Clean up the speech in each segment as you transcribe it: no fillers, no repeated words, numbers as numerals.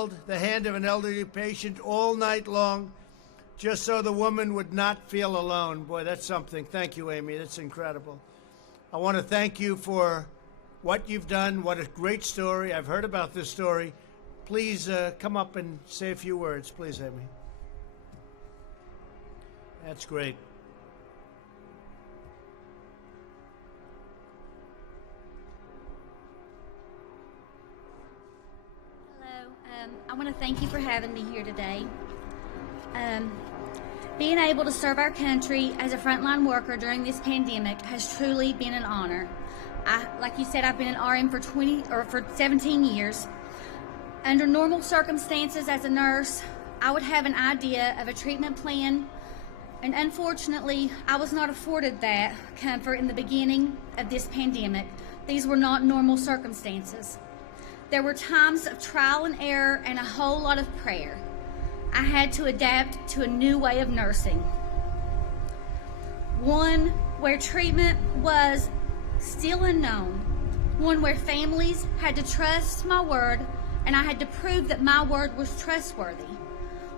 held the hand of an elderly patient all night long just so the woman would not feel alone. Boy, that's something. Thank you, Amy. That's incredible. I want to thank you for what you've done. What a great story. I've heard about this story. Please come up and say a few words. Please, Amy. That's great. Hello. I want to thank you for having me here today. Being able to serve our country as a frontline worker during this pandemic has truly been an honor. Like you said, I've been an RN for 17 years. Under normal circumstances as a nurse, I would have an idea of a treatment plan, and unfortunately, I was not afforded that comfort in the beginning of this pandemic. These were not normal circumstances. There were times of trial and error and a whole lot of prayer. I had to adapt to a new way of nursing. One where treatment was still unknown. One where families had to trust my word and I had to prove that my word was trustworthy.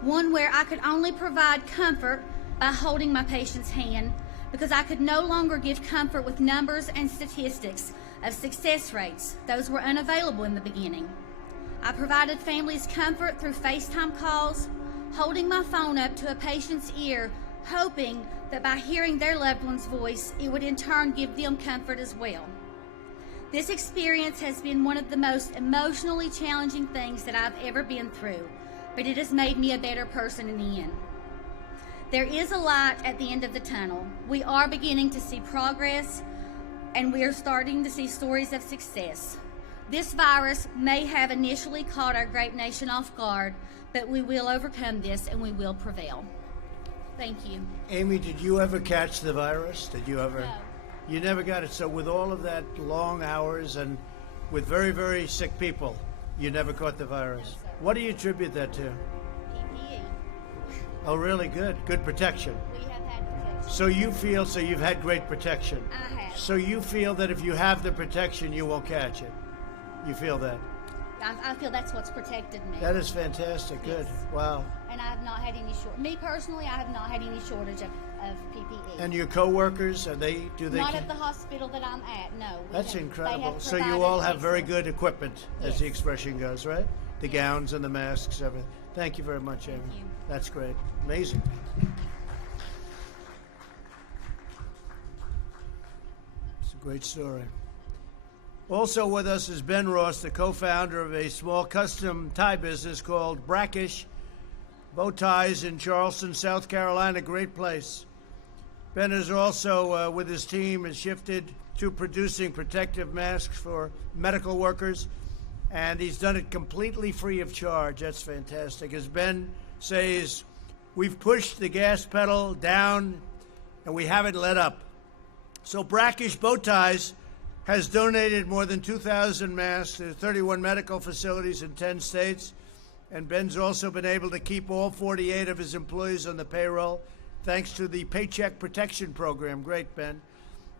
One where I could only provide comfort by holding my patient's hand because I could no longer give comfort with numbers and statistics of success rates. Those were unavailable in the beginning. I provided families comfort through FaceTime calls, holding my phone up to a patient's ear, hoping that by hearing their loved one's voice, it would in turn give them comfort as well. This experience has been one of the most emotionally challenging things that I've ever been through, but it has made me a better person in the end. There is a light at the end of the tunnel. We are beginning to see progress, and we are starting to see stories of success. This virus may have initially caught our great nation off guard, but we will overcome this and we will prevail. Thank you. Amy, did you ever catch the virus? Did you ever? No. You never got it. So with all of that long hours and with very, very sick people, you never caught the virus. No, sir. What do you attribute that to? PPE. Oh, really good. Good protection. We have had protection. So you've had great protection. I have. So you feel that if you have the protection, you won't catch it. You feel that? I feel that's what's protected me. That is fantastic. Good. Yes. Wow. And I have not had any me personally, I have not had any shortage of PPE. And your coworkers, do they? Not at the hospital that I'm at, no. That's incredible. They have So you all have very excellent- good equipment, as Yes. the expression goes, right? The gowns and the masks, everything. Thank you very much, Amy. Thank you. That's great. Amazing. It's a great story. Also with us is Ben Ross, the co-founder of a small custom tie business called Brackish Bow Ties in Charleston, South Carolina. Great place. Ben is also, with his team, has shifted to producing protective masks for medical workers, and he's done it completely free of charge. That's fantastic. As Ben says, we've pushed the gas pedal down, and we haven't let up. So Brackish Bow Ties has donated more than 2,000 masks to 31 medical facilities in 10 states. And Ben's also been able to keep all 48 of his employees on the payroll thanks to the Paycheck Protection Program. Great, Ben.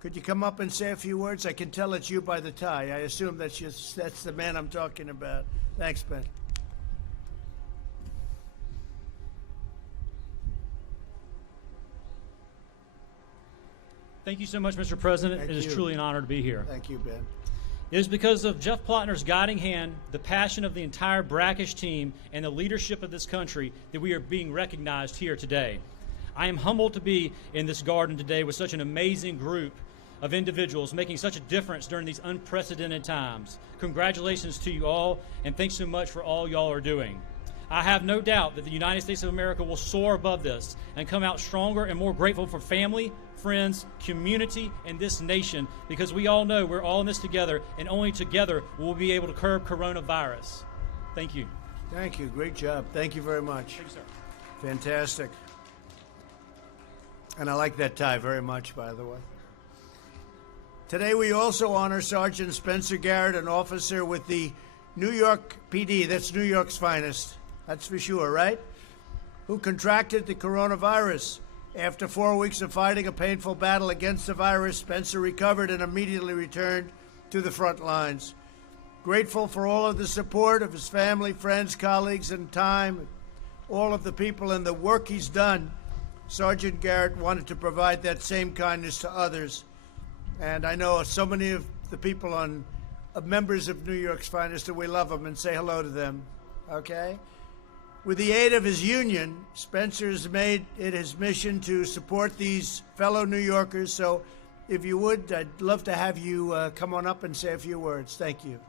Could you come up and say a few words? I can tell it's you by the tie. I assume that's the man I'm talking about. Thanks, Ben. Thank you so much, Mr. President. Thank It is you. truly an honor to be here. Thank you, Ben. It is because of Jeff Plotner's guiding hand, the passion of the entire Brackish team, and the leadership of this country that we are being recognized here today. I am humbled to be in this garden today with such an amazing group of individuals making such a difference during these unprecedented times. Congratulations to you all, and thanks so much for all y'all are doing. I have no doubt that the United States of America will soar above this and come out stronger and more grateful for family, friends, community, and this nation, because we all know we're all in this together, and only together will we be able to curb coronavirus. Thank you. Thank you. Great job. Thank you very much. Thank you, sir. Fantastic. And I like that tie very much, by the way. Today we also honor Sergeant Spencer Garrett, an officer with the New York PD. That's New York's finest. That's for sure, right? Who contracted the coronavirus. After 4 weeks of fighting a painful battle against the virus, Spencer recovered and immediately returned to the front lines. Grateful for all of the support of his family, friends, colleagues, and time, all of the people and the work he's done. Sergeant Garrett wanted to provide that same kindness to others. And I know so many of the people members of New York's Finest, and we love them and say hello to them, okay? With the aid of his union, Spencer's made it his mission to support these fellow New Yorkers. So if you would, I'd love to have you come on up and say a few words. Thank you.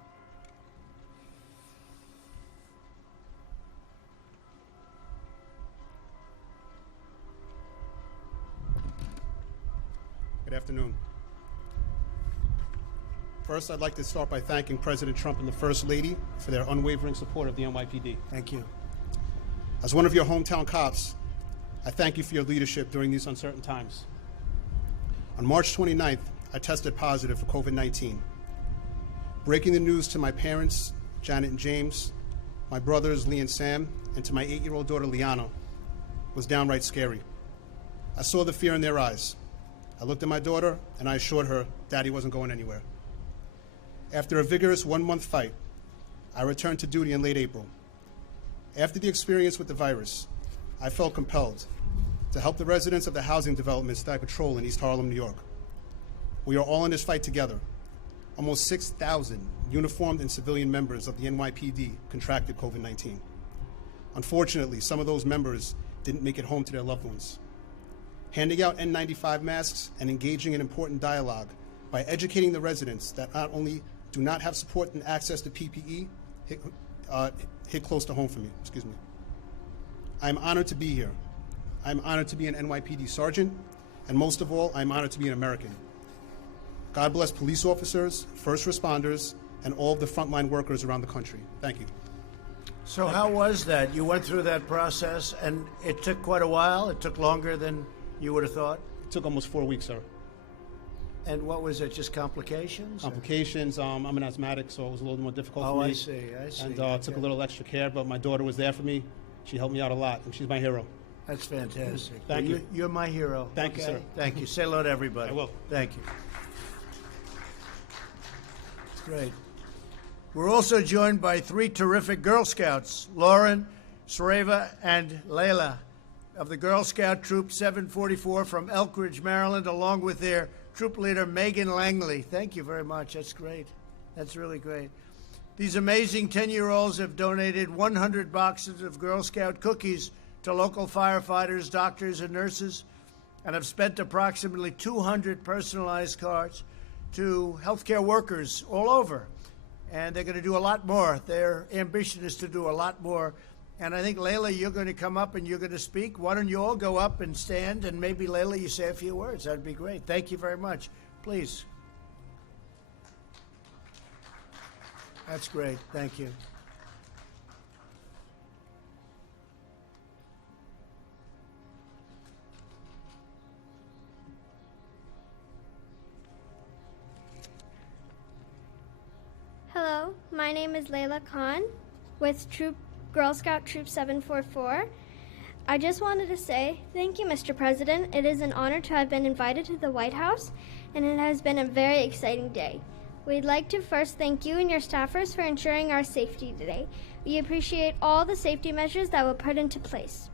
Good afternoon. First, I'd like to start by thanking President Trump and the First Lady for their unwavering support of the NYPD. Thank you. As one of your hometown cops, I thank you for your leadership during these uncertain times. On March 29th, I tested positive for COVID-19. Breaking the news to my parents, Janet and James, my brothers, Lee and Sam, and to my 8-year-old daughter, Liana, was downright scary. I saw the fear in their eyes. I looked at my daughter, and I assured her Daddy wasn't going anywhere. After a vigorous 1-month fight, I returned to duty in late April. After the experience with the virus, I felt compelled to help the residents of the housing developments that I patrol in East Harlem, New York. We are all in this fight together. Almost 6,000 uniformed and civilian members of the NYPD contracted COVID-19. Unfortunately, some of those members didn't make it home to their loved ones. Handing out N95 masks and engaging in important dialogue by educating the residents that not only do not have support and access to PPE hit close to home for me. Excuse me. I'm honored to be here. I'm honored to be an NYPD sergeant, and most of all, I'm honored to be an American. God bless police officers, first responders, and all of the frontline workers around the country. Thank you. So how was that? You went through that process, and it took quite a while? It took longer than you would have thought? It took almost 4 weeks, sir. And what was it, just complications? Complications. I'm an asthmatic, so it was a little more difficult for me. Oh, I see. And it took a little extra care, but my daughter was there for me. She helped me out a lot, and she's my hero. That's fantastic. Thank you. You're my hero. Thank you, sir. Thank you. Say hello to everybody. I will. Thank you. Great. We're also joined by 3 terrific Girl Scouts, Lauren, Sareva, and Layla, of the Girl Scout Troop 744 from Elk Ridge, Maryland, along with their troop leader, Megan Langley. Thank you very much. That's great. That's really great. These amazing 10-year-olds have donated 100 boxes of Girl Scout cookies to local firefighters, doctors, and nurses, and have spent approximately 200 personalized cards to healthcare workers all over. And they're going to do a lot more. Their ambition is to do a lot more. And I think, Layla, you're going to come up and you're going to speak. Why don't you all go up and stand, and maybe, Layla, you say a few words. That'd be great. Thank you very much. Please. That's great. Thank you. Hello, my name is Layla Khan with Girl Scout Troop 744. I just wanted to say thank you, Mr. President. It is an honor to have been invited to the White House, and it has been a very exciting day. We'd like to first thank you and your staffers for ensuring our safety today. We appreciate all the safety measures that were put into place.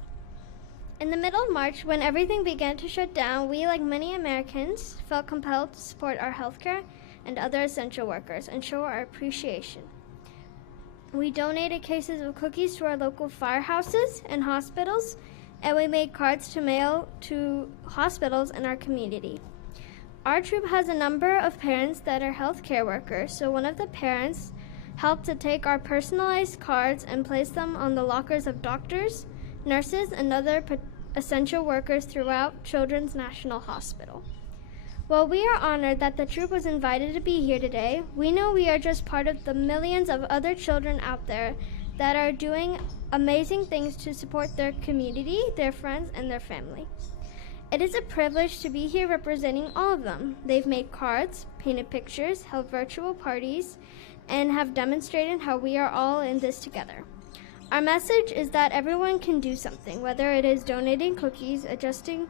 In the middle of March, when everything began to shut down, we, like many Americans, felt compelled to support our healthcare and other essential workers and show our appreciation. We donated cases of cookies to our local firehouses and hospitals, and we made cards to mail to hospitals in our community. Our troop has a number of parents that are healthcare workers, so one of the parents helped to take our personalized cards and place them on the lockers of doctors, nurses, and other essential workers throughout Children's National Hospital. While we are honored that the troop was invited to be here today, we know we are just part of the millions of other children out there that are doing amazing things to support their community, their friends, and their family. It is a privilege to be here representing all of them. They've made cards, painted pictures, held virtual parties, and have demonstrated how we are all in this together. Our message is that everyone can do something, whether it is donating cookies, adjusting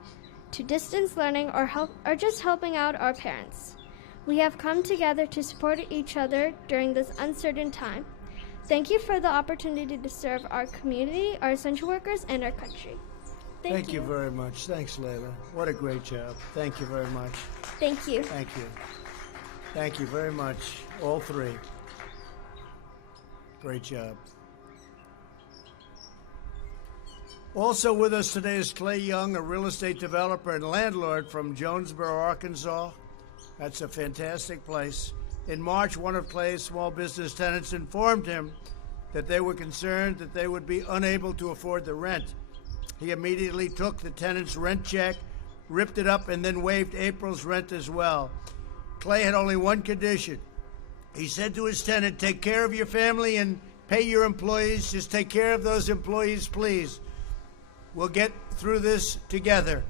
to distance learning, or just helping out our parents. We have come together to support each other during this uncertain time. Thank you for the opportunity to serve our community, our essential workers, and our country. Thank you very much. Thanks, Layla. What a great job. Thank you very much. Thank you. Thank you. Thank you very much, all three. Great job. Also with us today is Clay Young, a real estate developer and landlord from Jonesboro, Arkansas. That's a fantastic place. In March, one of Clay's small business tenants informed him that they were concerned that they would be unable to afford the rent. He immediately took the tenant's rent check, ripped it up, and then waived April's rent as well. Clay had only one condition. He said to his tenant, take care of your family and pay your employees. Just take care of those employees, please. We'll get through this together.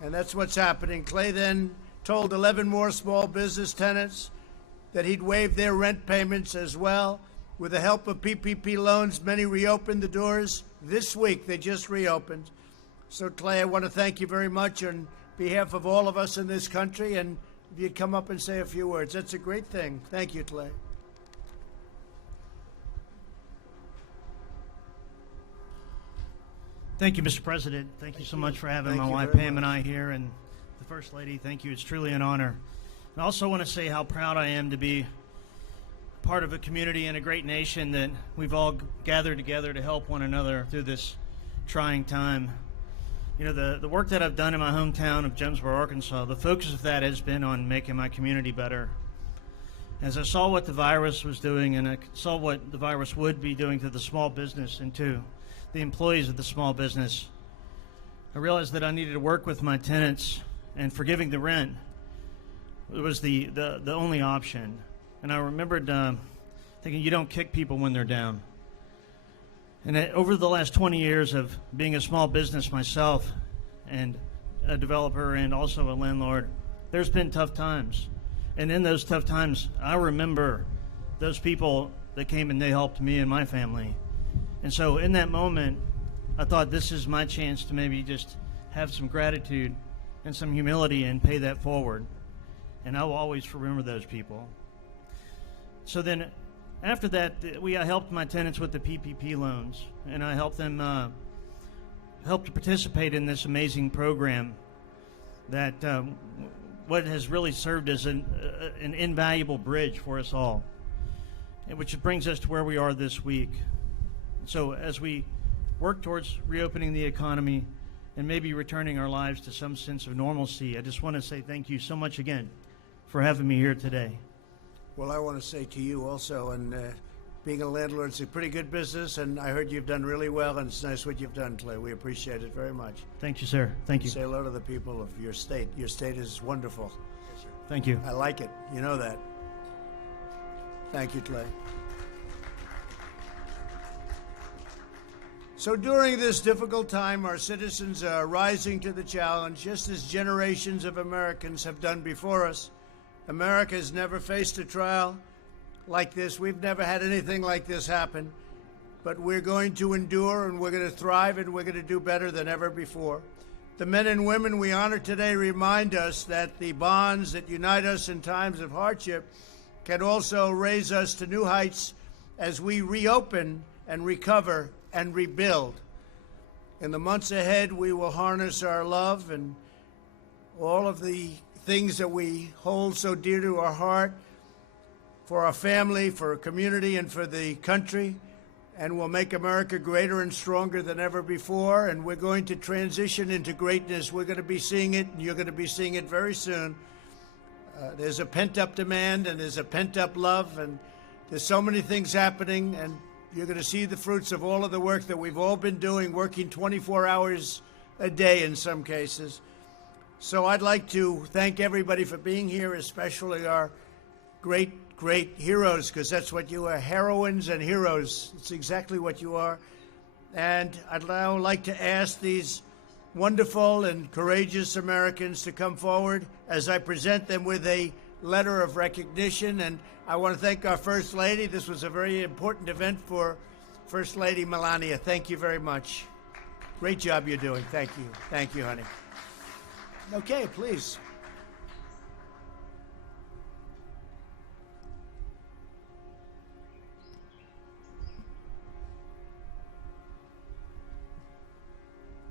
And that's what's happening. Clay then told 11 more small business tenants that he'd waive their rent payments as well. With the help of PPP loans, many reopened the doors this week. They just reopened. So, Clay, I want to thank you very much on behalf of all of us in this country. And if you'd come up and say a few words, that's a great thing. Thank you, Clay. Thank you, Mr. President. Thank you so much for having my wife Pam and I here, and the First Lady. Thank you. It's truly an honor. I also want to say how proud I am to be part of a community and a great nation that we've all gathered together to help one another through this trying time. You know, the work that I've done in my hometown of Jonesboro, Arkansas, the focus of that has been on making my community better. As I saw what the virus was doing, and I saw what the virus would be doing to the small business and to the employees of the small business, I realized that I needed to work with my tenants, and forgiving the rent was the only option. And I remembered thinking, you don't kick people when they're down. And over the last 20 years of being a small business myself and a developer and also a landlord, there's been tough times. And in those tough times, I remember those people that came and they helped me and my family. And so in that moment, I thought this is my chance to maybe just have some gratitude and some humility and pay that forward. And I will always remember those people. So then after that, I helped my tenants with the PPP loans, and I helped them help to participate in this amazing program that what has really served as an invaluable bridge for us all, which brings us to where we are this week. So as we work towards reopening the economy and maybe returning our lives to some sense of normalcy, I just want to say thank you so much again for having me here today. Well, I want to say to you also, and being a landlord, it's a pretty good business, and I heard you've done really well, and it's nice what you've done, Clay. We appreciate it very much. Thank you, sir. Thank you. Say hello to the people of your state. Your state is wonderful. Yes, sir. Thank you. I like it. You know that. Thank you, Clay. So during this difficult time, our citizens are rising to the challenge, just as generations of Americans have done before us. America has never faced a trial like this. We've never had anything like this happen. But we're going to endure, and we're going to thrive, and we're going to do better than ever before. The men and women we honor today remind us that the bonds that unite us in times of hardship can also raise us to new heights as we reopen and recover and rebuild. In the months ahead, we will harness our love and all of the things that we hold so dear to our heart for our family, for our community, and for the country, and we'll make America greater and stronger than ever before, and we're going to transition into greatness. We're going to be seeing it, and you're going to be seeing it very soon. There's a pent-up demand, and there's a pent-up love, and there's so many things happening, and you're going to see the fruits of all of the work that we've all been doing, working 24 hours a day in some cases. So I'd like to thank everybody for being here, especially our great heroes, because that's what you are, heroines and heroes. It's exactly what you are. And I'd now like to ask these wonderful and courageous Americans to come forward as I present them with a letter of recognition. And I want to thank our First Lady. This was a very important event for First Lady Melania. Thank you very much. Great job you're doing. Thank you. Thank you, honey. Okay, please.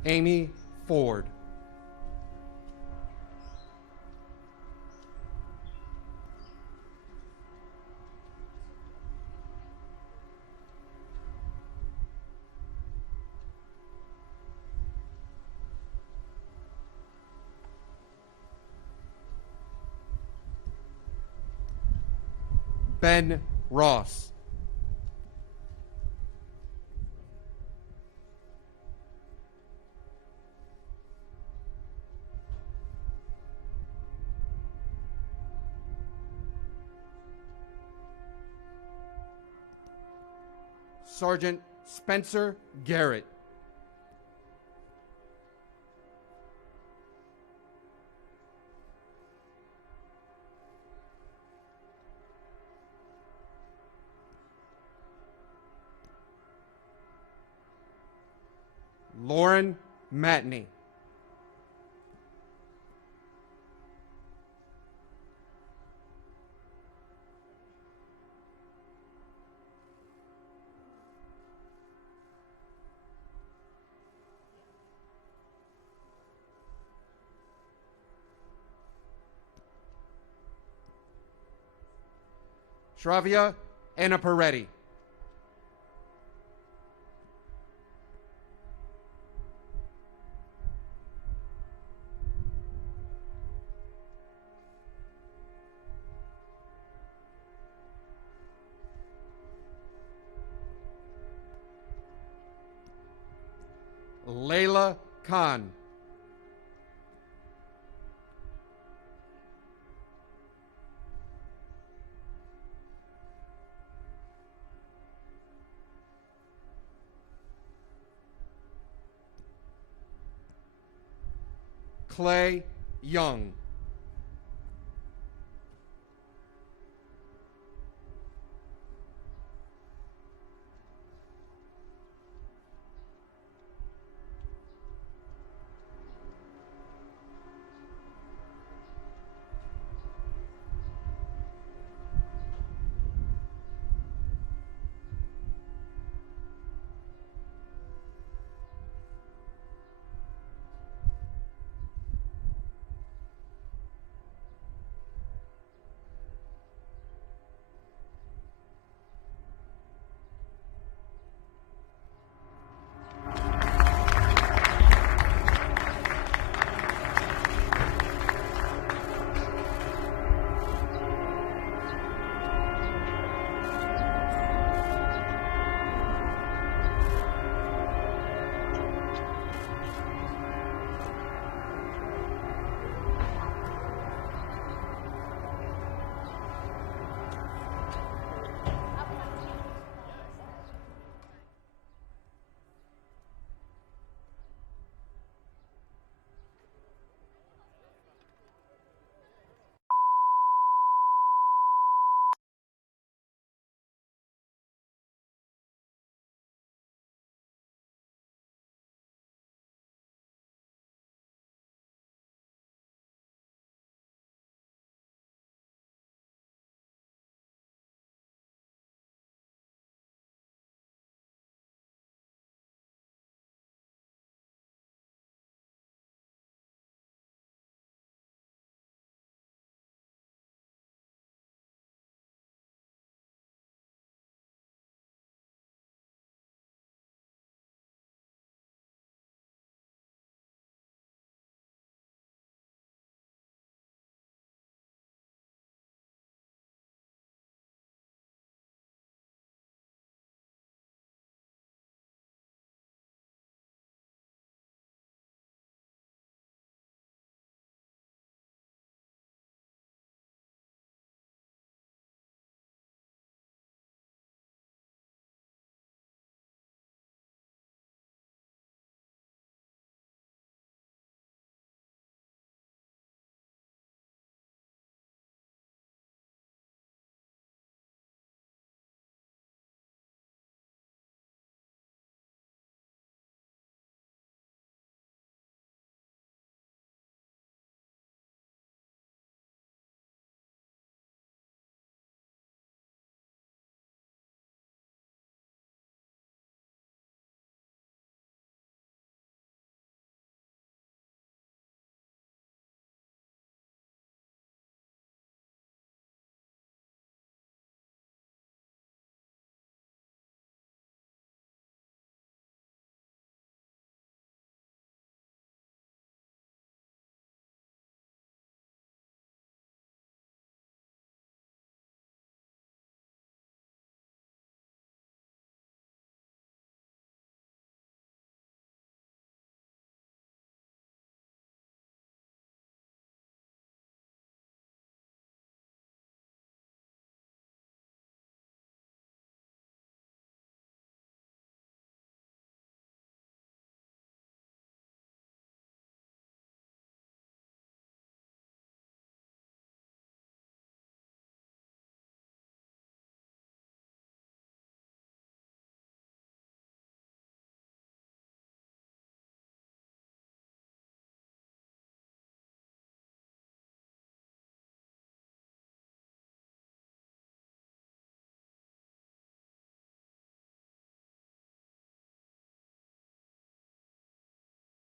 Amy Ford. Ben Ross. Sergeant Spencer Garrett. Lauren Matney. Shravia Anna Peretti. Layla Khan. Clay Young.